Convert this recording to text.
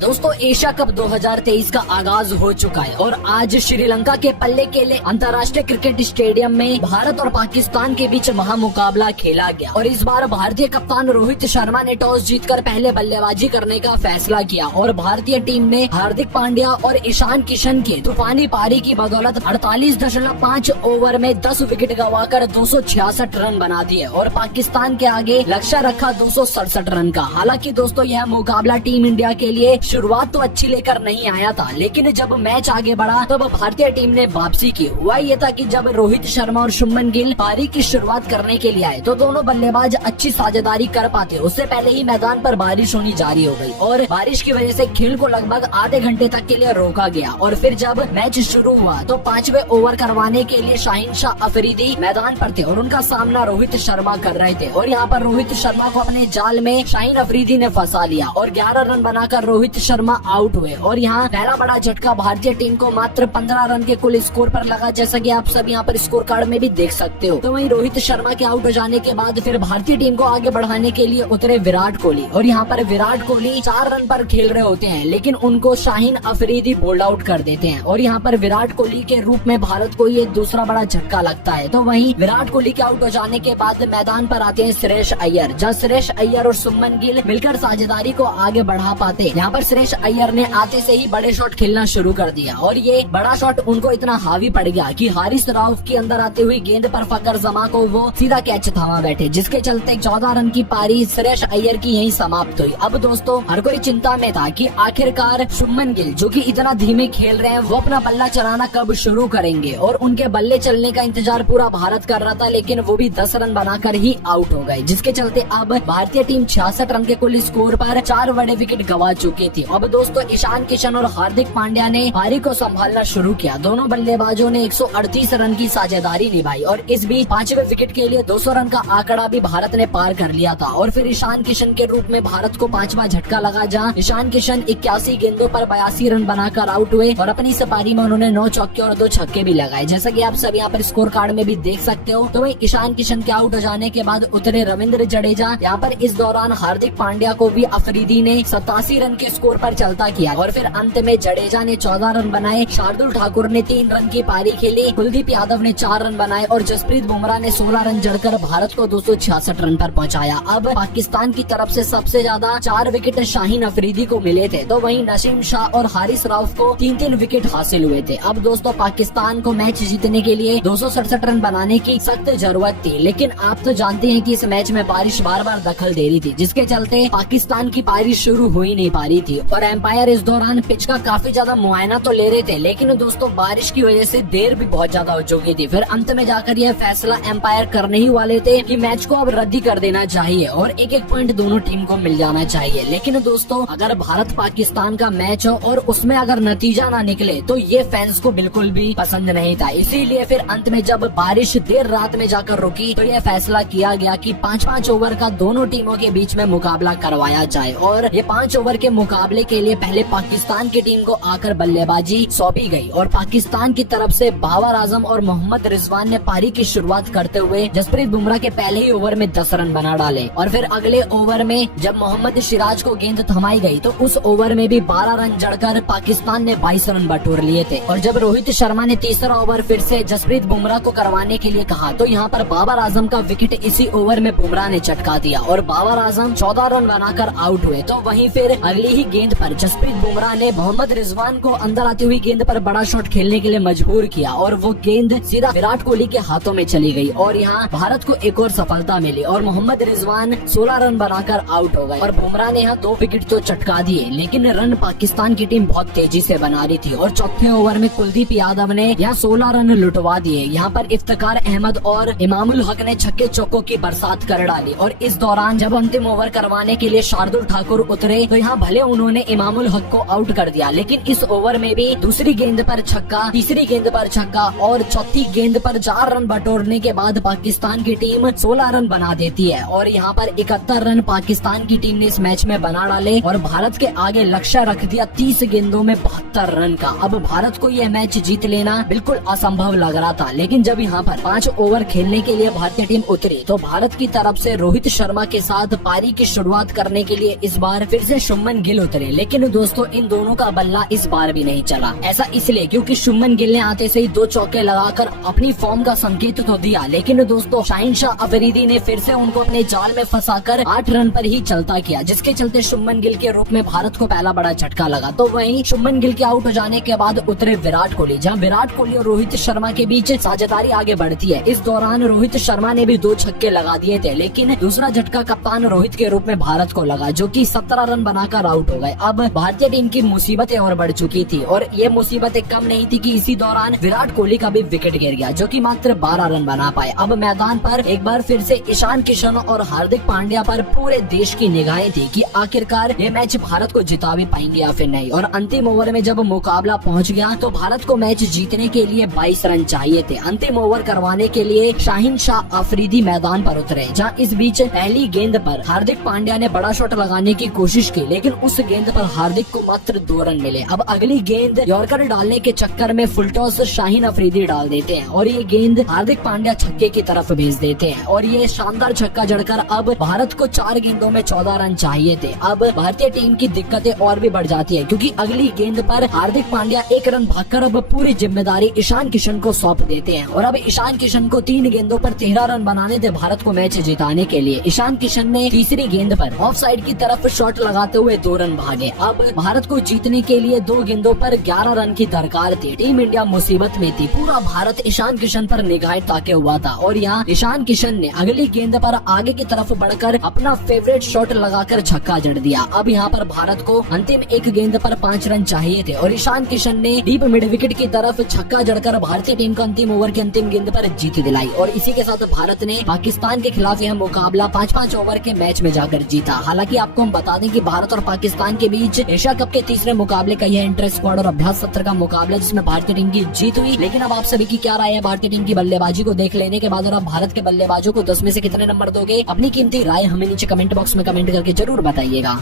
दोस्तों Asia cup 2023 का आगाज हो चुका है और आज श्रीलंका के पल्ले केले अंतर्राष्ट्रीय क्रिकेट स्टेडियम में भारत और पाकिस्तान के बीच महामुकाबला खेला गया और इस बार भारतीय कप्तान रोहित शर्मा ने टॉस जीतकर पहले बल्लेबाजी करने का फैसला किया और भारतीय टीम ने हार्दिक पांड्या और ईशान किशन की तूफानी पारी की बदौलत 48.5 ओवर में 10 विकेट गंवाकर 266 रन बना दिए और पाकिस्तान के आगे लक्ष्य रखा 267 रन का। हालांकि दोस्तों यह मुकाबला टीम इंडिया के लिए शुरुआत तो अच्छी लेकर नहीं आया था, लेकिन जब मैच आगे बढ़ा तब भारतीय टीम ने वापसी की। हुआ ये था कि जब रोहित शर्मा और शुभमन गिल पारी की शुरुआत करने के लिए आए तो दोनों बल्लेबाज अच्छी साझेदारी कर पाते। उससे पहले ही मैदान पर बारिश होनी जारी हो गई और बारिश की वजह से खेल को लगभग आधे घंटे तक के लिए रोका गया और फिर जब मैच शुरू हुआ तो 5वें ओवर करवाने के लिए शाहीन शाह अफरीदी मैदान पर थे और उनका सामना रोहित शर्मा कर रहे थे और यहाँ पर रोहित शर्मा को अपने जाल में शाहीन अफरीदी ने फंसा लिया और 11 रन बनाकर रोहित शर्मा आउट हुए और यहाँ पहला बड़ा झटका भारतीय टीम को मात्र 15 रन के कुल स्कोर पर लगा, जैसा कि आप सब यहाँ पर स्कोर कार्ड में भी देख सकते हो। तो वहीं रोहित शर्मा के आउट हो जाने के बाद फिर भारतीय टीम को आगे बढ़ाने के लिए उतरे विराट कोहली और यहाँ पर विराट कोहली 4 रन पर खेल रहे होते हैं, लेकिन उनको शाहीन अफरीदी बोल्ड आउट कर देते हैं और यहाँ पर विराट कोहली के रूप में भारत को ये दूसरा बड़ा झटका लगता है। तो वहीं विराट कोहली के आउट हो जाने के बाद मैदान पर आते हैं श्रेयस अय्यर, जहाँ श्रेयस अय्यर और शुभमन गिल मिलकर साझेदारी को आगे बढ़ा पाते। यहाँ पर श्रेयस अय्यर ने आते से ही बड़े शॉट खेलना शुरू कर दिया और ये बड़ा शॉट उनको इतना हावी पड़ गया कि हारिस राउफ की अंदर आते हुई गेंद पर फकर जमा को वो सीधा कैच थामा बैठे, जिसके चलते 14 रन की पारी श्रेयस अय्यर की यहीं समाप्त हुई। अब दोस्तों हर कोई चिंता में था कि आखिरकार शुभमन गिल जो कि इतना धीमे खेल रहे हैं वो अपना बल्ला चलाना कब शुरू करेंगे और उनके बल्ले चलने का इंतजार पूरा भारत कर रहा था, लेकिन वो भी 10 रन बनाकर ही आउट हो गए, जिसके चलते अब भारतीय टीम 66 रन के कुल स्कोर पर 4 बड़े विकेट गंवा चुकी थी। अब दोस्तों ईशान किशन और हार्दिक पांड्या ने पारी को संभालना शुरू किया। दोनों बल्लेबाजों ने 138 रन की साझेदारी निभाई और इस बीच 5वें विकेट के लिए 200 रन का आंकड़ा भी भारत ने पार कर लिया था और फिर ईशान किशन के रूप में भारत को 5वां झटका लगा, जहां ईशान किशन 81 गेंदों पर 82 रन बनाकर आउट हुए और अपनी इस पारी में उन्होंने 9 चौके और 2 छक्के भी लगाए, जैसा कि आप सब यहाँ पर स्कोर कार्ड में भी देख सकते हो। तो वही ईशान किशन के आउट हो जाने के बाद उतरे रविंद्र जडेजा। यहाँ पर इस दौरान हार्दिक पांड्या को भी अफरीदी ने 87 रन के स्कोर पर चलता किया और फिर अंत में जडेजा ने 14 रन बनाए, शार्दुल ठाकुर ने 3 रन की पारी खेली, कुलदीप यादव ने 4 रन बनाए और जसप्रीत बुमराह ने 16 रन जड़कर भारत को 266 रन पर पहुंचाया। अब पाकिस्तान की तरफ से सबसे ज्यादा 4 विकेट शाहीन अफरीदी को मिले थे, तो वहीं नसीम शाह और हारिस राउफ को 3-3 विकेट हासिल हुए थे। अब दोस्तों पाकिस्तान को मैच जीतने के लिए 267 रन बनाने की सख्त जरूरत थी, लेकिन आप तो जानते हैं कि इस मैच में बारिश बार बार दखल दे रही थी, जिसके चलते पाकिस्तान की पारी शुरू हो ही नहीं पा रही थी और एम्पायर इस दौरान पिच का काफी ज्यादा मुआयना तो ले रहे थे, लेकिन दोस्तों बारिश की वजह से देर भी बहुत ज्यादा हो चुकी थी। फिर अंत में जाकर यह फैसला एम्पायर करने ही वाले थे कि मैच को अब रद्दी कर देना चाहिए और एक पॉइंट दोनों टीम को मिल जाना चाहिए। लेकिन दोस्तों अगर भारत पाकिस्तान का मैच हो और उसमें अगर नतीजा ना निकले तो ये फैंस को बिल्कुल भी पसंद नहीं था, इसीलिए फिर अंत में जब बारिश देर रात में जाकर रुकी तो यह फैसला किया गया कि 5-5 ओवर का दोनों टीमों के बीच में मुकाबला करवाया जाए और ये 5 ओवर के मुकाबले के लिए पहले पाकिस्तान की टीम को आकर बल्लेबाजी सौंपी गई और पाकिस्तान की तरफ से बाबर आजम और मोहम्मद रिजवान ने पारी की शुरुआत करते हुए जसप्रीत बुमराह के पहले ही ओवर में 10 रन बना डाले और फिर अगले ओवर में जब मोहम्मद सिराज को गेंद थमाई गई तो उस ओवर में भी 12 रन जड़कर पाकिस्तान ने 22 रन बटोर लिए थे और जब रोहित शर्मा ने तीसरा ओवर फिर से जसप्रीत बुमराह को करवाने के लिए कहा तो यहाँ पर बाबर आजम का विकेट इसी ओवर में बुमराह ने चटका दिया और बाबर आजम 14 रन बनाकर आउट हुए। तो वहीं फिर अगली ही गेंद पर जसप्रीत बुमराह ने मोहम्मद रिजवान को अंदर आती हुई गेंद पर बड़ा शॉट खेलने के लिए मजबूर किया और वो गेंद सीधा विराट कोहली के हाथों में चली गई और यहाँ भारत को एक और सफलता मिली और मोहम्मद रिजवान 16 रन बनाकर आउट हो गए और बुमराह ने यहाँ 2 विकेट तो चटका दिए, लेकिन रन पाकिस्तान की टीम बहुत तेजी से बना रही थी और चौथे ओवर में कुलदीप यादव ने यहाँ 16 रन लुटवा दिए। यहाँ पर इफ्तिकार अहमद और इमामुल हक ने छक्के चौकों की बरसात कर डाली और इस दौरान जब अंतिम ओवर करवाने के लिए शार्दुल ठाकुर उतरे तो यहाँ भले उन्होंने इमामुल हक को आउट कर दिया, लेकिन इस ओवर में भी दूसरी गेंद पर छक्का, तीसरी गेंद पर छक्का और चौथी गेंद पर 4 रन बटोरने के बाद पाकिस्तान की टीम 16 रन बना देती है और यहाँ पर 71 रन पाकिस्तान की टीम ने इस मैच में बना डाले और भारत के आगे लक्ष्य रख दिया 30 गेंदों में 72 रन का। अब भारत को यह मैच जीत लेना बिल्कुल असंभव लग रहा था, लेकिन जब यहाँ पर 5 ओवर खेलने के लिए भारतीय टीम उतरी तो भारत की तरफ से रोहित शर्मा के साथ पारी की शुरुआत करने के लिए इस बार फिर से शुभमन गिल उतरे, लेकिन दोस्तों इन दोनों का बल्ला इस बार भी नहीं चला। ऐसा इसलिए क्योंकि शुभमन गिल ने आते से ही 2 चौके लगाकर अपनी फॉर्म का संकेत तो दिया, लेकिन दोस्तों शाहीन शाह अफरीदी ने फिर से उनको अपने जाल में फंसाकर 8 रन पर ही चलता किया, जिसके चलते शुभमन गिल के रूप में भारत को पहला बड़ा झटका लगा। तो वहीं शुभमन गिल के आउट हो जाने के बाद उतरे विराट कोहली, जहां विराट कोहली और रोहित शर्मा के बीच साझेदारी आगे बढ़ती है। इस दौरान रोहित शर्मा ने भी 2 छक्के लगा दिए थे, लेकिन दूसरा झटका कप्तान रोहित के रूप में भारत को लगा, जो कि 17 रन बनाकर आउट हो गए। अब भारतीय टीम की मुसीबतें और बढ़ चुकी थी और ये मुसीबतें कम नहीं थी कि इसी दौरान विराट कोहली का भी विकेट गिर गया, जो कि मात्र 12 रन बना पाए। अब मैदान पर एक बार फिर से ईशान किशन और हार्दिक पांड्या पर पूरे देश की निगाहें थी कि आखिरकार ये मैच भारत को जिता भी पाएंगे या फिर नहीं। और अंतिम ओवर में जब मुकाबला पहुंच गया तो भारत को मैच जीतने के लिए 22 रन चाहिए थे। अंतिम ओवर करवाने के लिए शाहीन शाह अफरीदी मैदान पर उतरे, जहां इस बीच पहली गेंद पर हार्दिक पांड्या ने बड़ा शॉट लगाने की कोशिश की, लेकिन उस गेंद पर हार्दिक को मात्र 2 रन मिले। अब अगली गेंद यॉर्कर डालने के चक्कर में फुल टॉस शाहीन अफरीदी डाल देते हैं और ये गेंद हार्दिक पांड्या छक्के की तरफ भेज देते हैं और ये शानदार छक्का जड़कर अब भारत को 4 गेंदों में 14 रन चाहिए थे। अब भारतीय टीम की दिक्कतें और भी बढ़ जाती है, क्योंकि अगली गेंद पर हार्दिक पांड्या 1 रन भागकर अब पूरी जिम्मेदारी ईशान किशन को सौंप देते हैं और अब ईशान किशन को 3 गेंदों पर 13 रन बनाने थे भारत को मैच जिताने के लिए। ईशान किशन ने तीसरी गेंद पर ऑफ साइड की तरफ शॉट लगाते हुए 2 रन भागे। अब भारत को जीतने के लिए 2 गेंदों पर 11 रन की दरकार थी। टीम इंडिया मुसीबत में थी, पूरा भारत ईशान किशन पर निगाहें ताके हुआ था और यहाँ ईशान किशन ने अगली गेंद पर आगे की तरफ बढ़कर अपना फेवरेट शॉट लगाकर छक्का जड़ दिया। अब यहाँ पर भारत को अंतिम 1 गेंद पर 5 रन चाहिए थे और ईशान किशन ने डीप मिड विकेट की तरफ छक्का जड़कर भारतीय टीम को अंतिम ओवर की अंतिम गेंद पर जीत दिलाई और इसी के साथ भारत ने पाकिस्तान के खिलाफ यह मुकाबला 5-5 ओवर के मैच में जाकर जीता। हालांकि आपको हम बता दें कि भारत और पाकिस्तान के बीच एशिया कप के तीसरे मुकाबले का यह इंटर स्क्वाड और अभ्यास सत्र का मुकाबला, जिसमें भारतीय टीम की जीत हुई। लेकिन अब आप सभी की क्या राय है भारतीय टीम की बल्लेबाजी को देख लेने के बाद, और आप भारत के बल्लेबाजों को 10 में से कितने नंबर दोगे? अपनी कीमती राय हमें नीचे कमेंट बॉक्स में कमेंट करके जरूर बताइएगा।